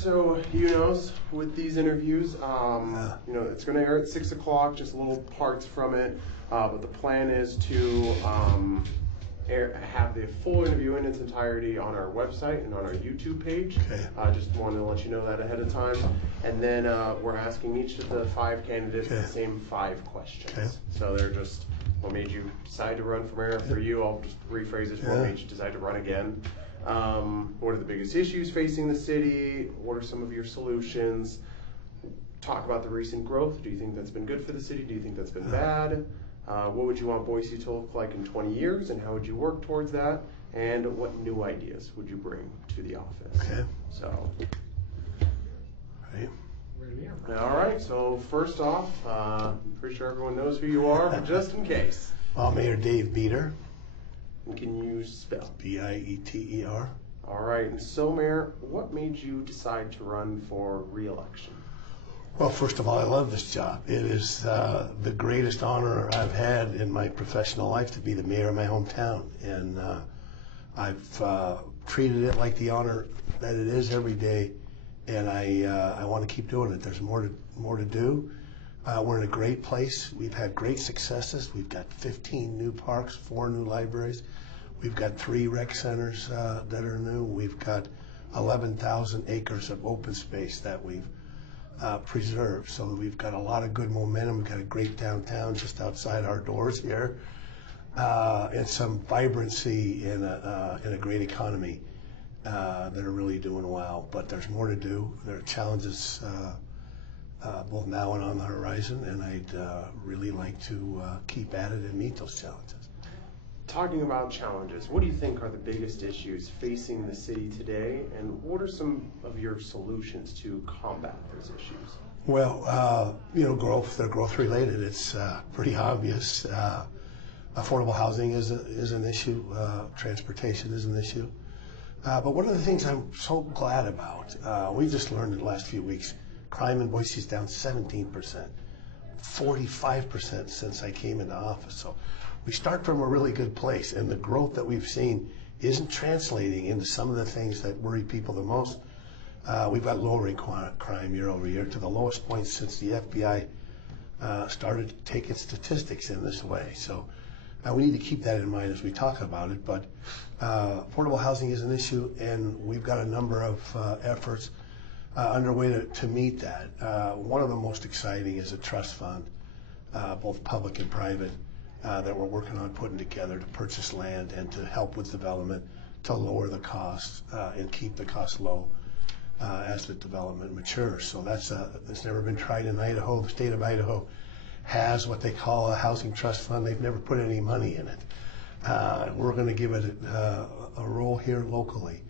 So, with these interviews, it's going to air at 6 o'clock, just little parts from it. But the plan is to have the full interview in its entirety on our website and on our YouTube page. Okay. Just wanted to let you know that ahead of time. And then we're asking each of the 5 candidates the same 5 questions. Okay. So they're just, what made you decide to run for mayor? For you, I'll just rephrase this, what made you decide to run again? What are the biggest issues facing the city? What are some of your solutions? Talk about the recent growth. Do you think that's been good for the city? Do you think that's been bad? What would you want Boise to look like in 20 years, and how would you work towards that? And what new ideas would you bring to the office? Okay. So, Right. all right. So first off, I'm pretty sure everyone knows who you are, but just in case. Mayor Dave Bieter. And can you spell? Bieter. All right. And so, Mayor, what made you decide to run for re-election? Well, first of all, I love this job. It is the greatest honor I've had in my professional life to be the mayor of my hometown. And I've treated it like the honor that it is every day. And I want to keep doing it. There's more to do. We're in a great place. We've had great successes. We've got 15 new parks, 4 new libraries. We've got 3 rec centers that are new. We've got 11,000 acres of open space that we've preserved. So we've got a lot of good momentum. We've got a great downtown just outside our doors here, and some vibrancy in a great economy that are really doing well. But there's more to do. There are challenges both now and on the horizon, and I'd really like to keep at it and meet those challenges. Talking about challenges, what do you think are the biggest issues facing the city today, and what are some of your solutions to combat those issues? Well, growth. They're growth related. It's pretty obvious. Affordable housing is an issue. Transportation is an issue. But one of the things I'm so glad about, we just learned in the last few weeks, crime in Boise is down 17%, 45% since I came into office. So we start from a really good place, and the growth that we've seen isn't translating into some of the things that worry people the most. We've got lowering crime year over year to the lowest point since the FBI started taking statistics in this way. So we need to keep that in mind as we talk about it. But affordable housing is an issue, and we've got a number of efforts underway to meet that. One of the most exciting is a trust fund, both public and private, that we're working on putting together to purchase land and to help with development to lower the costs and keep the costs low as the development matures. So that's never been tried in Idaho. The state of Idaho has what they call a housing trust fund. They've never put any money in it. We're going to give it a role here locally.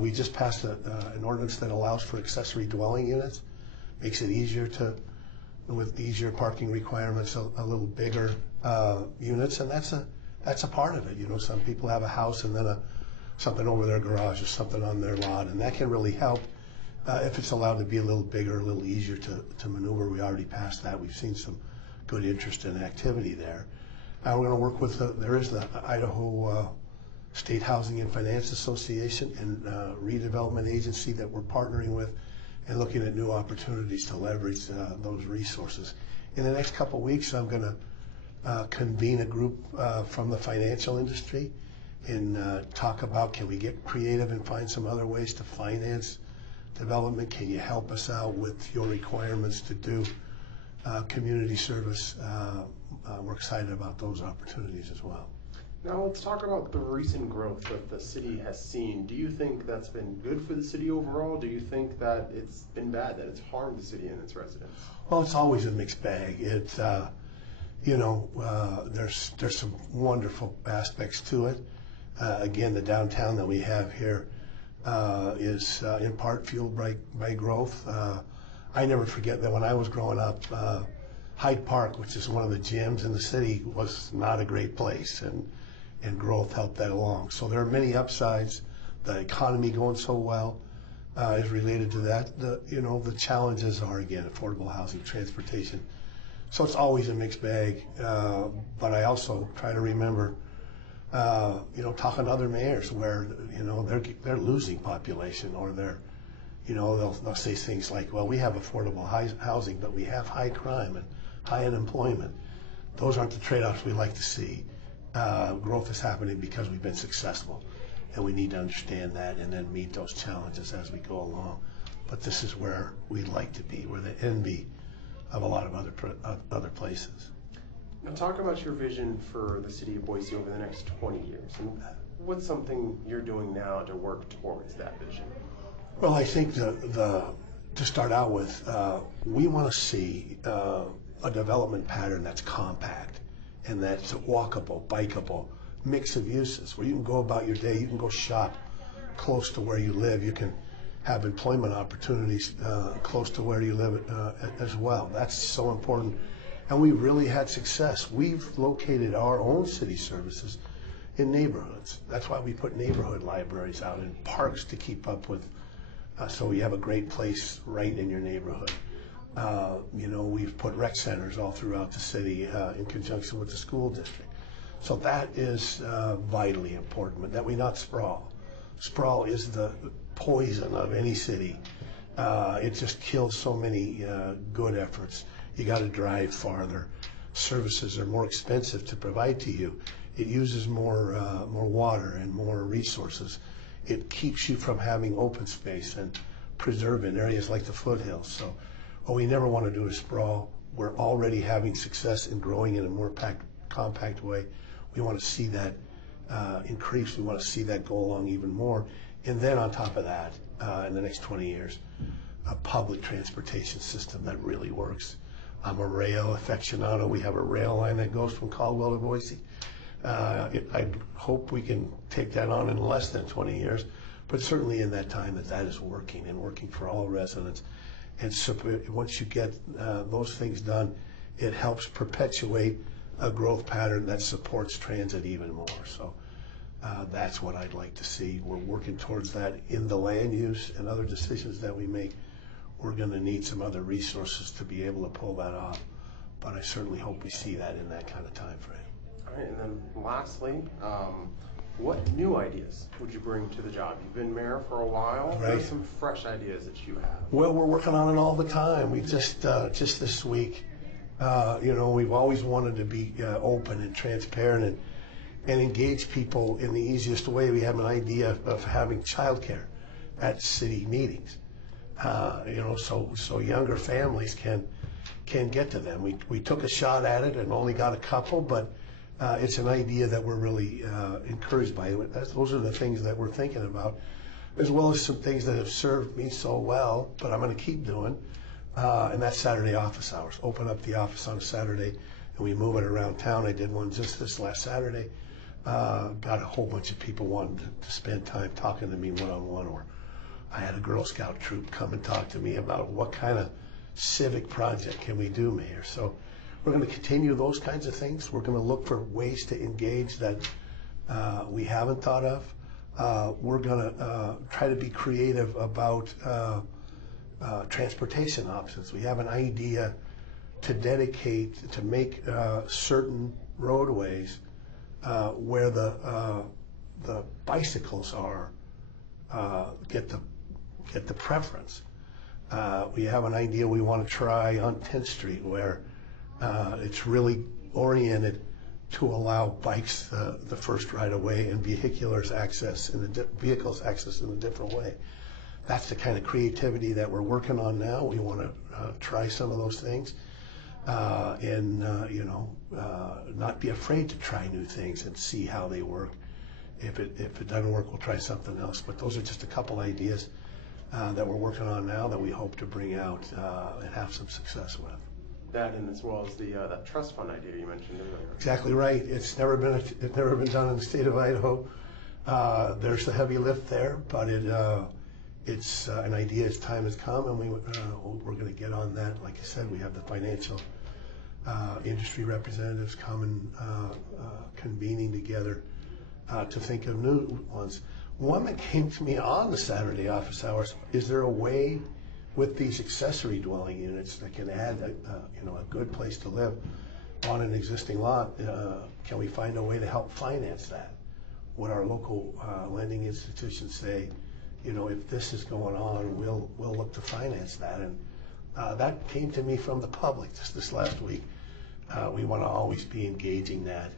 We just passed an ordinance that allows for accessory dwelling units, makes it easier with easier parking requirements, a little bigger units, and that's a part of it. Some people have a house and then something over their garage or something on their lot, and that can really help if it's allowed to be a little bigger, a little easier to maneuver. We already passed that. We've seen some good interest and activity there. We're going to work with there is the Idaho State Housing and Finance Association and redevelopment agency that we're partnering with and looking at new opportunities to leverage those resources. In the next couple of weeks, I'm going to convene a group from the financial industry and talk about, can we get creative and find some other ways to finance development? Can you help us out with your requirements to do community service? We're excited about those opportunities as well. Now let's talk about the recent growth that the city has seen. Do you think that's been good for the city overall? Do you think that it's been bad, that it's harmed the city and its residents? Well, it's always a mixed bag. It's there's some wonderful aspects to it. Again, the downtown that we have here is in part fueled by growth. I never forget that when I was growing up, Hyde Park, which is one of the gyms in the city, was not a great place, and growth helped that along. So there are many upsides. The economy going so well is related to that. The challenges are, again, affordable housing, transportation. So it's always a mixed bag. But I also try to remember, talking to other mayors where they're losing population, or they're they'll say things like, well, we have affordable housing, but we have high crime and high unemployment. Those aren't the trade-offs we like to see. Growth is happening because we've been successful, and we need to understand that and then meet those challenges as we go along. But this is where we'd like to be. We're the envy of a lot of other places. Now talk about your vision for the city of Boise over the next 20 years. And what's something you're doing now to work towards that vision? Well, I think to start out with, we want to see a development pattern that's compact and that's walkable, bikeable, mix of uses where you can go about your day, you can go shop close to where you live, you can have employment opportunities close to where you live as well. That's so important. And we really had success. We've located our own city services in neighborhoods. That's why we put neighborhood libraries out in parks to keep up with, so you have a great place right in your neighborhood. We've put rec centers all throughout the city in conjunction with the school district. So that is vitally important, that we not sprawl. Sprawl is the poison of any city. It just kills so many good efforts. You got to drive farther. Services are more expensive to provide to you. It uses more water and more resources. It keeps you from having open space and preserving areas like the foothills. So what we never want to do is sprawl. We're already having success in growing in a more compact way. We want to see that increase. We want to see that go along even more. And then on top of that, in the next 20 years, a public transportation system that really works. I'm a rail aficionado. We have a rail line that goes from Caldwell to Boise. I hope we can take that on in less than 20 years, but certainly in that time that is working and working for all residents. And so once you get those things done, it helps perpetuate a growth pattern that supports transit even more. So that's what I'd like to see. We're working towards that in the land use and other decisions that we make. We're going to need some other resources to be able to pull that off, but I certainly hope we see that in that kind of time frame. All right, and then lastly, what new ideas would you bring to the job? You've been mayor for a while. Right. What are some fresh ideas that you have? Well, we're working on it all the time. We just this week, we've always wanted to be open and transparent and engage people in the easiest way. We have an idea of having childcare at city meetings. So younger families can get to them. We took a shot at it and only got a couple, but it's an idea that we're really encouraged by. Those are the things that we're thinking about, as well as some things that have served me so well, but I'm going to keep doing, and that's Saturday office hours. Open up the office on a Saturday, and we move it around town. I did one just this last Saturday. Got a whole bunch of people wanting to spend time talking to me one-on-one, or I had a Girl Scout troop come and talk to me about what kind of civic project can we do, Mayor. So we're going to continue those kinds of things. We're going to look for ways to engage that we haven't thought of. We're going to try to be creative about transportation options. We have an idea to make certain roadways where the bicycles are get the preference. We have an idea we want to try on 10th Street where it's really oriented to allow bikes the first right of way and vehicles access in a different way. That's the kind of creativity that we're working on now. We want to try some of those things and not be afraid to try new things and see how they work. If it doesn't work, we'll try something else. But those are just a couple ideas that we're working on now that we hope to bring out and have some success with. That, and as well as that trust fund idea you mentioned earlier. Exactly right. It's never been done in the state of Idaho. There's the heavy lift there, but it's an idea. Its time has come, and we're going to get on that. Like I said, we have the financial industry representatives coming, convening together to think of new ones. One that came to me on the Saturday office hours: is there a way with these accessory dwelling units that can add a good place to live on an existing lot? Can we find a way to help finance that? Would our local lending institutions say, you know, if this is going on, we'll look to finance that. And that came to me from the public just this last week. We want to always be engaging that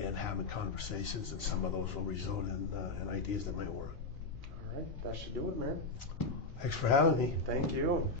and having conversations, and some of those will result in ideas that might work. All right, that should do it, Mayor. Thanks for having me. Thank you.